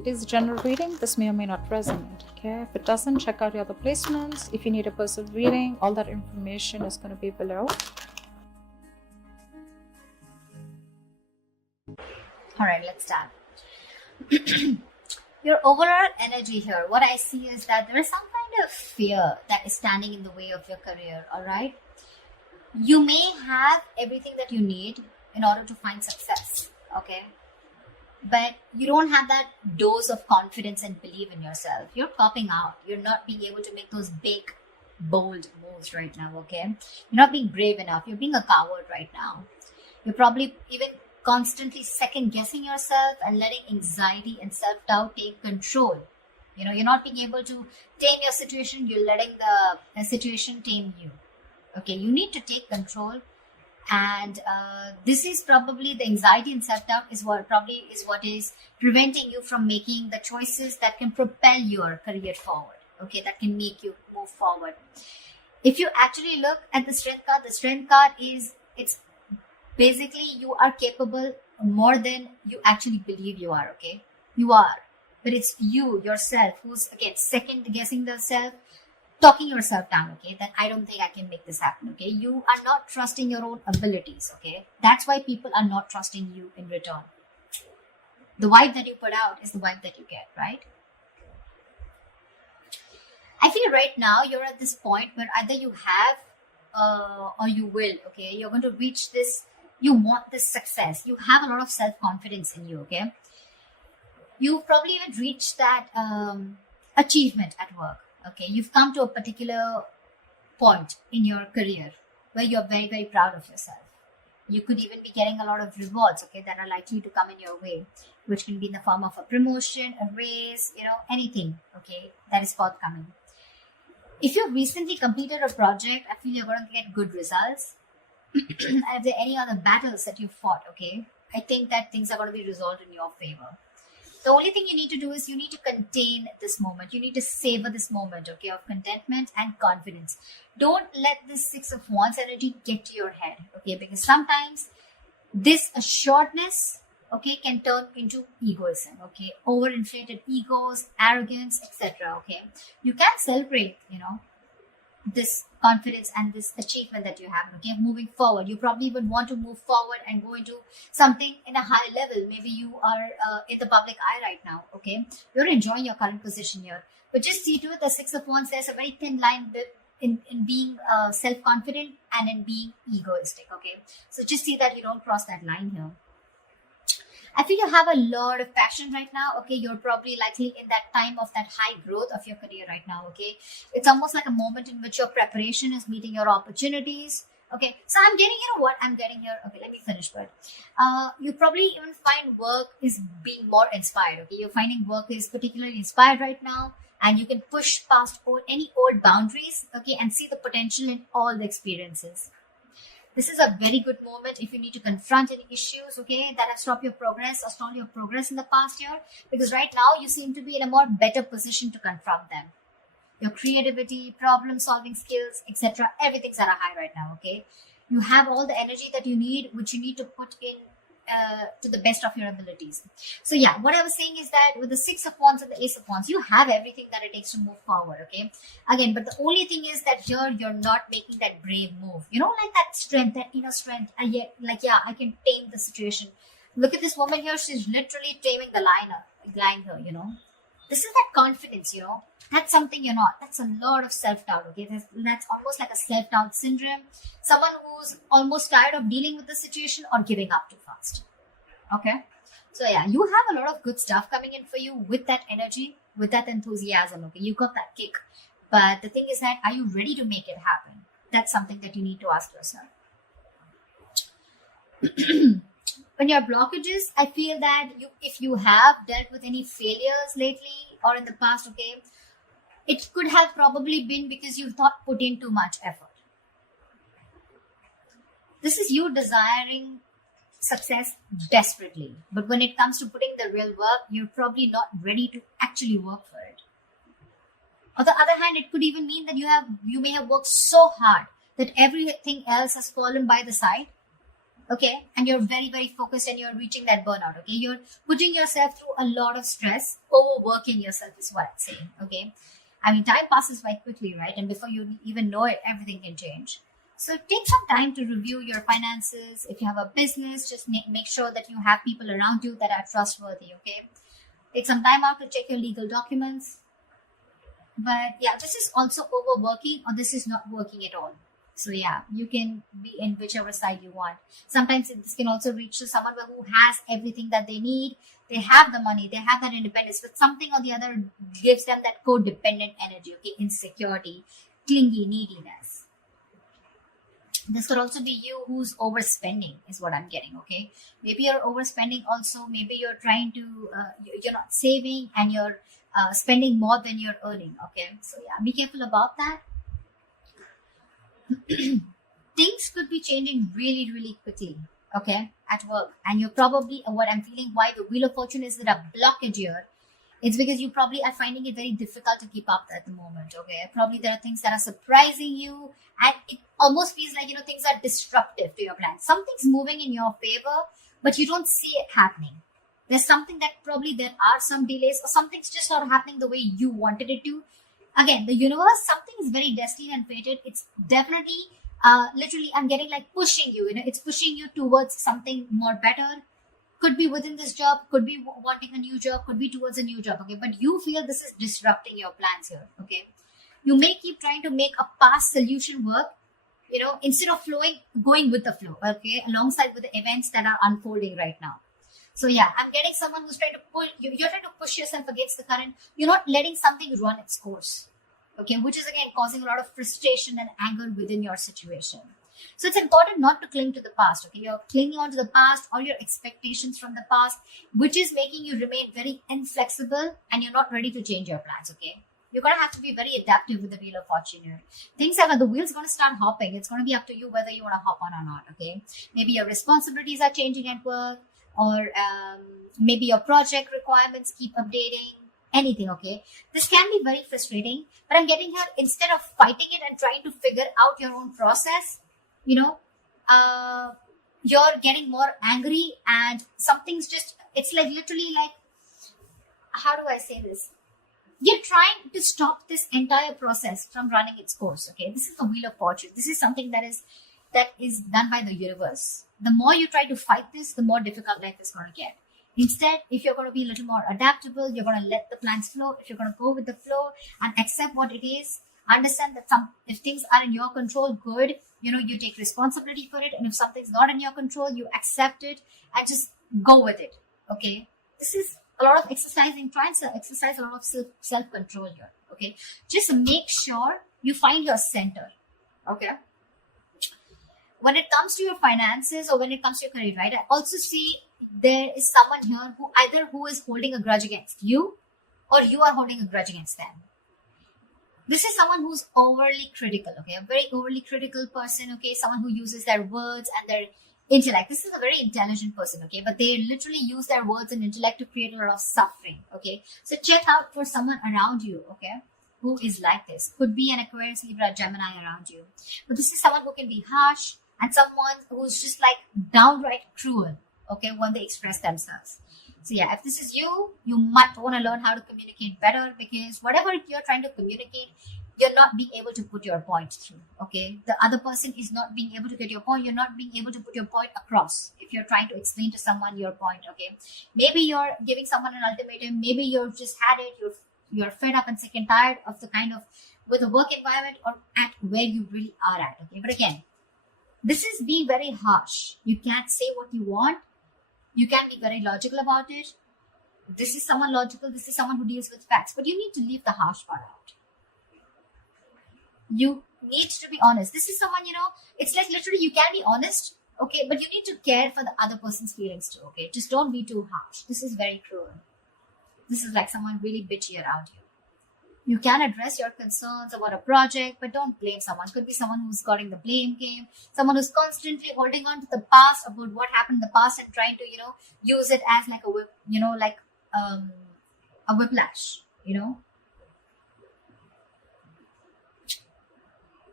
It is a general reading. This may or may not resonate. Okay, if it doesn't, check out your other placements. If you need a personal reading, all that information is going to be below. All right, let's start. Your overall energy here, what I see is that there is some kind of fear that is standing in the way of your career. All right, you may have everything that you need in order to find success. Okay, but you don't have that dose of confidence and belief in yourself. You're popping out. You're not being able to make those big, bold moves right now. Okay, you're not being brave enough. You're being a coward right now. You're probably even constantly second guessing yourself and letting anxiety and self-doubt take control. You know, you're not being able to tame your situation. You're letting the situation tame you. Okay, you need to take control. And this is probably the anxiety and self-doubt is what is preventing you from making the choices that can propel your career forward. Okay, that can make you move forward. If you actually look at the strength card is, it's basically you are capable more than you actually believe you are. Okay, you are, but it's you yourself who's again second guessing the self, talking yourself down. Okay, that I don't think I can make this happen. Okay, you are not trusting your own abilities. Okay, that's why people are not trusting you in return. The vibe that you put out is the vibe that you get, right? I feel right now you're at this point where either you have or you will. Okay, you're going to reach this. You want this success. You have a lot of self-confidence in you. Okay, you've probably even reached that achievement at work. Okay, you've come to a particular point in your career where you're very, very proud of yourself. You could even be getting a lot of rewards, okay, that are likely to come in your way, which can be in the form of a promotion, a raise, you know, anything, okay, that is forthcoming. If you've recently completed a project, I feel you're going to get good results. And if there are any other battles that you fought, okay, I think that things are going to be resolved in your favor. The only thing you need to do is you need to contain this moment. You need to savor this moment, okay, of contentment and confidence. Don't let this Six of Wands energy get to your head, okay, because sometimes this assuredness, okay, can turn into egoism, okay, overinflated egos, arrogance, etc., okay. You can celebrate, you know, this confidence and this achievement that you have, okay, moving forward. You probably would want to move forward and go into something in a high level. Maybe you are in the public eye right now, okay, you're enjoying your current position here, but just see to it, the Six of Wands, there's a very thin line in being self-confident and in being egoistic, okay, so just see that you don't cross that line here. I feel you have a lot of passion right now. Okay, you're probably likely in that time of that high growth of your career right now. Okay, it's almost like a moment in which your preparation is meeting your opportunities. Okay, so I'm getting, you know what I'm getting here. Okay, let me finish. But you probably even find work is being more inspired. Okay, you're finding work is particularly inspired right now, and you can push past any old boundaries. Okay, and see the potential in all the experiences. This is a very good moment if you need to confront any issues, okay, that have stopped your progress or stalled your progress in the past year, because right now you seem to be in a more better position to confront them. Your creativity, problem solving skills, etc., everything's at a high right now, okay. You have all the energy that you need, which you need to put in to the best of your abilities. So yeah, what I was saying is that with the Six of Wands and the Ace of Wands, you have everything that it takes to move forward, okay. Again, but the only thing is that here you're not making that brave move. You don't like that strength, that inner strength. And yet, like, yeah, I can tame the situation. Look at this woman here. She's literally taming the line here, you know. This is that confidence, you know. That's something you're not. That's a lot of self-doubt, okay. That's almost like a self-doubt syndrome. Someone who's almost tired of dealing with the situation or giving up too fast. Okay. So yeah, you have a lot of good stuff coming in for you with that energy, with that enthusiasm, okay. You got that kick. But the thing is that, are you ready to make it happen? That's something that you need to ask yourself. When your blockages, I feel that if you have dealt with any failures lately or in the past, okay, it could have probably been because you've not put in too much effort. This is you desiring success desperately, but when it comes to putting the real work, you're probably not ready to actually work for it. On the other hand, it could even mean that you may have worked so hard that everything else has fallen by the side. Okay, and you're very, very focused and you're reaching that burnout. Okay, you're putting yourself through a lot of stress, overworking yourself is what I'm saying. Okay, I mean, time passes by quickly, right? And before you even know it, everything can change. So take some time to review your finances. If you have a business, just make sure that you have people around you that are trustworthy. Okay, take some time out to check your legal documents. But yeah, this is also overworking, or this is not working at all. So yeah, you can be in whichever side you want. Sometimes this can also reach to someone who has everything that they need. They have the money, they have that independence, but something or the other gives them that codependent energy, okay, insecurity, clingy, neediness. This could also be you who's overspending, is what I'm getting. Okay, maybe you're overspending also. Maybe you're trying to you're not saving and you're spending more than you're earning. Okay, so yeah, be careful about that. Things could be changing really, really quickly, okay, at work. And you're probably, what I'm feeling, why the Wheel of Fortune is that a blockage here, it's because you probably are finding it very difficult to keep up at the moment, okay. Probably there are things that are surprising you, and it almost feels like, things are disruptive to your plan. Something's moving in your favor, but you don't see it happening. There's something that probably there are some delays, or something's just not happening the way you wanted it to. Again, the universe, something is very destined and fated. It's definitely, literally, I'm getting like pushing you, it's pushing you towards something more better. Could be within this job, could be wanting a new job, could be towards a new job, okay? But you feel this is disrupting your plans here, okay? You may keep trying to make a past solution work, instead of going with the flow, okay? Alongside with the events that are unfolding right now. So yeah, I'm getting someone who's trying to pull you. You're trying to push yourself against the current. You're not letting something run its course, okay? Which is again causing a lot of frustration and anger within your situation. So it's important not to cling to the past, okay? You're clinging on to the past or your expectations from the past, which is making you remain very inflexible and you're not ready to change your plans, okay? You're going to have to be very adaptive with the Wheel of Fortune here. Things like the wheel's going to start hopping. It's going to be up to you whether you want to hop on or not, okay? Maybe your responsibilities are changing at work, or maybe your project requirements keep updating, anything, okay? This can be very frustrating, but I'm getting here, instead of fighting it and trying to figure out your own process, you're getting more angry, and something's just, it's like literally like, how do I say this? You're trying to stop this entire process from running its course, okay? This is the Wheel of Fortune. This is something that is done by the universe. The more you try to fight this, the more difficult life is going to get. Instead, if you're going to be a little more adaptable, you're going to let the plans flow. If you're going to go with the flow and accept what it is, understand that if things are in your control, good, you take responsibility for it. And if something's not in your control, you accept it and just go with it, okay? This is a lot of exercising, trying to exercise a lot of self-control here, okay? Just make sure you find your center, okay? When it comes to your finances or when it comes to your career, right, I also see there is someone here who is holding a grudge against you, or you are holding a grudge against them. This is someone who's overly critical, okay? A very overly critical person, okay? Someone who uses their words and their intellect. This is a very intelligent person, okay? But they literally use their words and intellect to create a lot of suffering, okay? So check out for someone around you, okay, who is like this. Could be an Aquarius, Libra, Gemini around you. But this is someone who can be harsh, and someone who's just like downright cruel, okay, when they express themselves. So yeah, if this is you, you might want to learn how to communicate better, because whatever you're trying to communicate, you're not being able to put your point through, okay? The other person is not being able to get your point. You're not being able to put your point across if you're trying to explain to someone your point, okay? Maybe you're giving someone an ultimatum. Maybe you've just had it. You're fed up and sick and tired of the kind of, with the work environment or at where you really are at, okay? But again, this is being very harsh. You can't say what you want. You can be very logical about it. This is someone logical. This is someone who deals with facts. But you need to leave the harsh part out. You need to be honest. This is someone, it's like literally you can be honest, okay? But you need to care for the other person's feelings too, okay? Just don't be too harsh. This is very cruel. This is like someone really bitchy around you. You can address your concerns about a project, but don't blame someone. Could be someone who's got in the blame game, someone who's constantly holding on to the past, about what happened in the past, and trying to, use it as like a whip, a whiplash,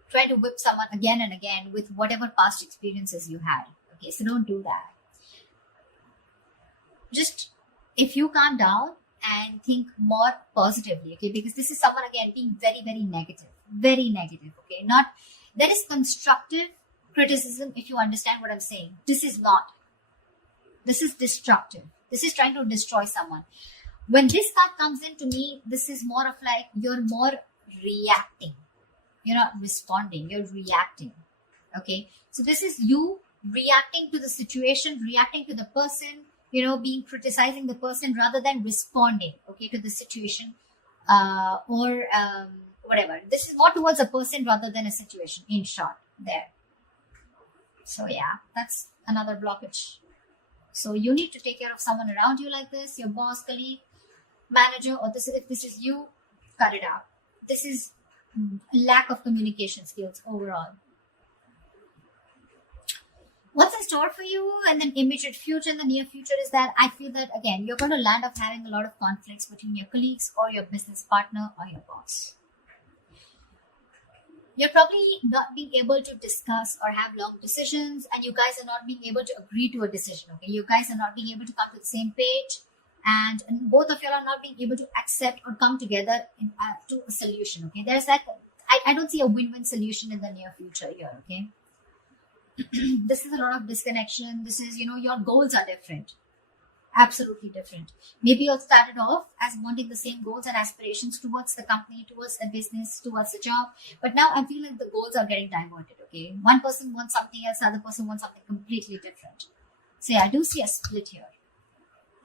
Try to whip someone again and again with whatever past experiences you had, Okay, so don't do that. Just if you calm down and think more positively, okay, because this is someone again being very, very negative, okay, not that is constructive criticism. If you understand what I'm saying, this is not, this is destructive, this is trying to destroy someone. When this card comes in to me, this is more of like you're more reacting, you're not responding, you're reacting. Okay, so this is you reacting to the situation, reacting to the person, being criticizing the person rather than responding, okay, to the situation, or whatever. This is more towards a person rather than a situation, in short, there. So yeah, that's another blockage. So you need to take care of someone around you like this, your boss, colleague, manager, or if this is you, cut it out. This is lack of communication skills overall. What's in store for you and then immediate future in the near future is that I feel that again you're going to land up having a lot of conflicts between your colleagues or your business partner or your boss. You're probably not being able to discuss or have long decisions, and you guys are not being able to agree to a decision. Okay, you guys are not being able to come to the same page, and both of you are not being able to accept or come together to a solution. Okay, there's that. I don't see a win-win solution in the near future here. Okay. This is a lot of disconnection. This is, your goals are different. Absolutely different. Maybe you started off as wanting the same goals and aspirations towards the company, towards the business, towards the job. But now I feel like the goals are getting diverted, okay? One person wants something else, the other person wants something completely different. So yeah, I do see a split here.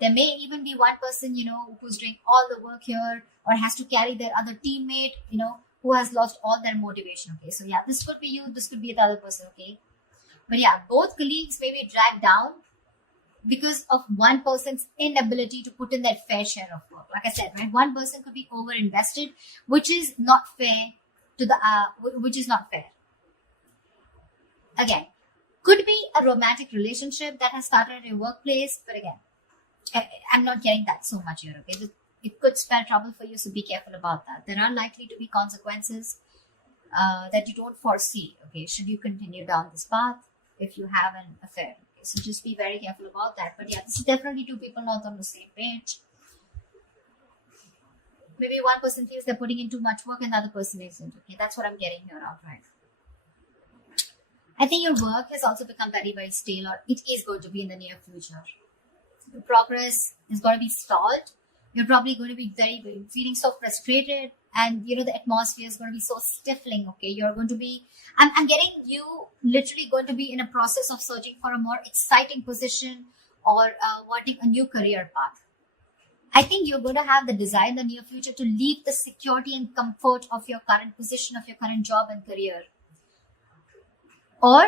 There may even be one person, who's doing all the work here or has to carry their other teammate, who has lost all their motivation, okay? So yeah, this could be you, this could be the other person, okay? But yeah, both colleagues may be dragged down because of one person's inability to put in that fair share of work. Like I said, right? One person could be over-invested, which is not fair which is not fair. Again, could be a romantic relationship that has started in a workplace, but again, I'm not getting that so much here, okay? It could spell trouble for you, so be careful about that. There are likely to be consequences that you don't foresee, okay? Should you continue down this path if you have an affair. Okay? So just be very careful about that. But yeah, this is definitely two people not on the same page. Maybe one person feels they're putting in too much work and the other person isn't. Okay, that's what I'm getting here outright. I think your work has also become very, very stale, or it is going to be in the near future. Your progress is going to be stalled. You're probably going to be feeling so frustrated, and the atmosphere is going to be so stifling. Okay, you're going to be, I'm getting you literally going to be in a process of searching for a more exciting position or wanting a new career path. I think you're going to have the desire in the near future to leave the security and comfort of your current position, of your current job and career. Or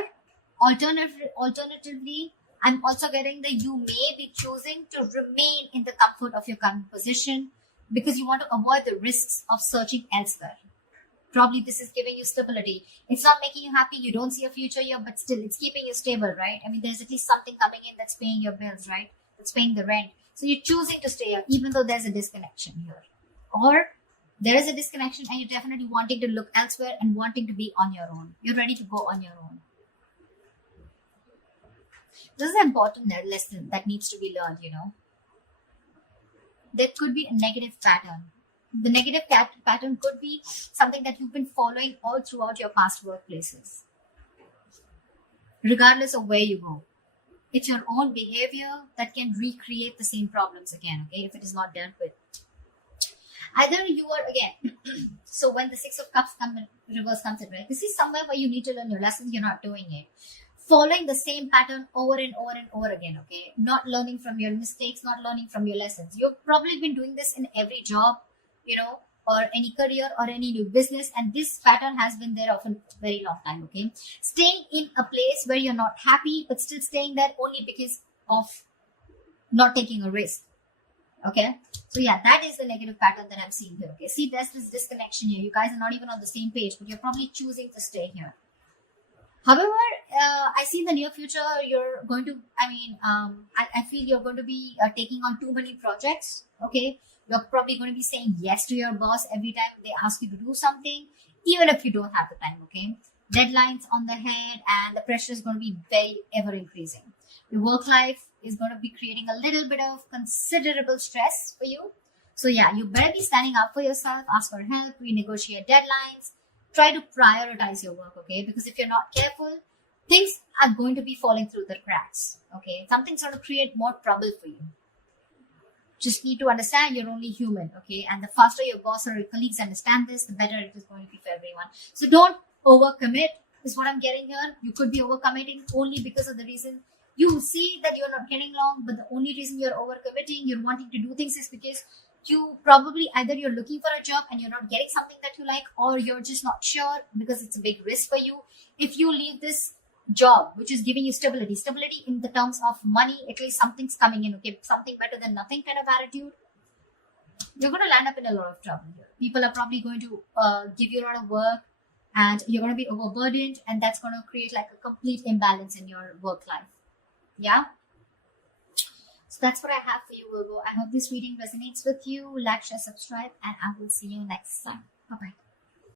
alternatively, I'm also getting that you may be choosing to remain in the comfort of your current position because you want to avoid the risks of searching elsewhere. Probably this is giving you stability. It's not making you happy. You don't see a future here, but still it's keeping you stable, right? I mean, there's at least something coming in that's paying your bills, right? That's paying the rent. So you're choosing to stay here, even though there's a disconnection here. Or there is a disconnection and you're definitely wanting to look elsewhere and wanting to be on your own. You're ready to go on your own. This is an important lesson that needs to be learned, There could be a negative pattern. The negative pattern could be something that you've been following all throughout your past workplaces. Regardless of where you go. It's your own behavior that can recreate the same problems again, okay, if it is not dealt with. Either you are, again, so when the Six of Cups reverse comes in, right? This is somewhere where you need to learn your lessons, you're not doing it. Following the same pattern over and over and over again, okay? Not learning from your mistakes, not learning from your lessons. You've probably been doing this in every job, or any career or any new business, and this pattern has been there for a very long time, okay? Staying in a place where you're not happy, but still staying there only because of not taking a risk, okay? So yeah, that is the negative pattern that I'm seeing here, okay? See, there's this disconnection here. You guys are not even on the same page, but you're probably choosing to stay here. However, I see in the near future, you're going to, I feel you're going to be taking on too many projects, okay? You're probably going to be saying yes to your boss every time they ask you to do something, even if you don't have the time, okay? deadlines on the head, and the pressure is going to be very ever increasing. Your work life is going to be creating a little bit of considerable stress for you. So yeah, you better be standing up for yourself, ask for help, renegotiate deadlines, try to prioritize your work, okay? Because if you're not careful, things are going to be falling through the cracks, okay? Something's going to create more trouble for you. Just need to understand you're only human, okay? And the faster your boss or your colleagues understand this, the better it is going to be for everyone. So don't overcommit, is what I'm getting here. You could be overcommitting only because of the reason you see that you're not getting along, but the only reason you're overcommitting, you're wanting to do things, is because you probably either you're looking for a job and you're not getting something that you like, or you're just not sure because it's a big risk for you. If you leave this job which is giving you stability in the terms of money, at least something's coming in, okay, something better than nothing kind of attitude, you're going to land up in a lot of trouble here. People are probably going to give you a lot of work, and you're going to be overburdened, and that's going to create like a complete imbalance in your work life. Yeah, so that's what I have for you, Virgo. I hope this reading resonates with you. Like, share, subscribe, and I will see you next time. Bye bye.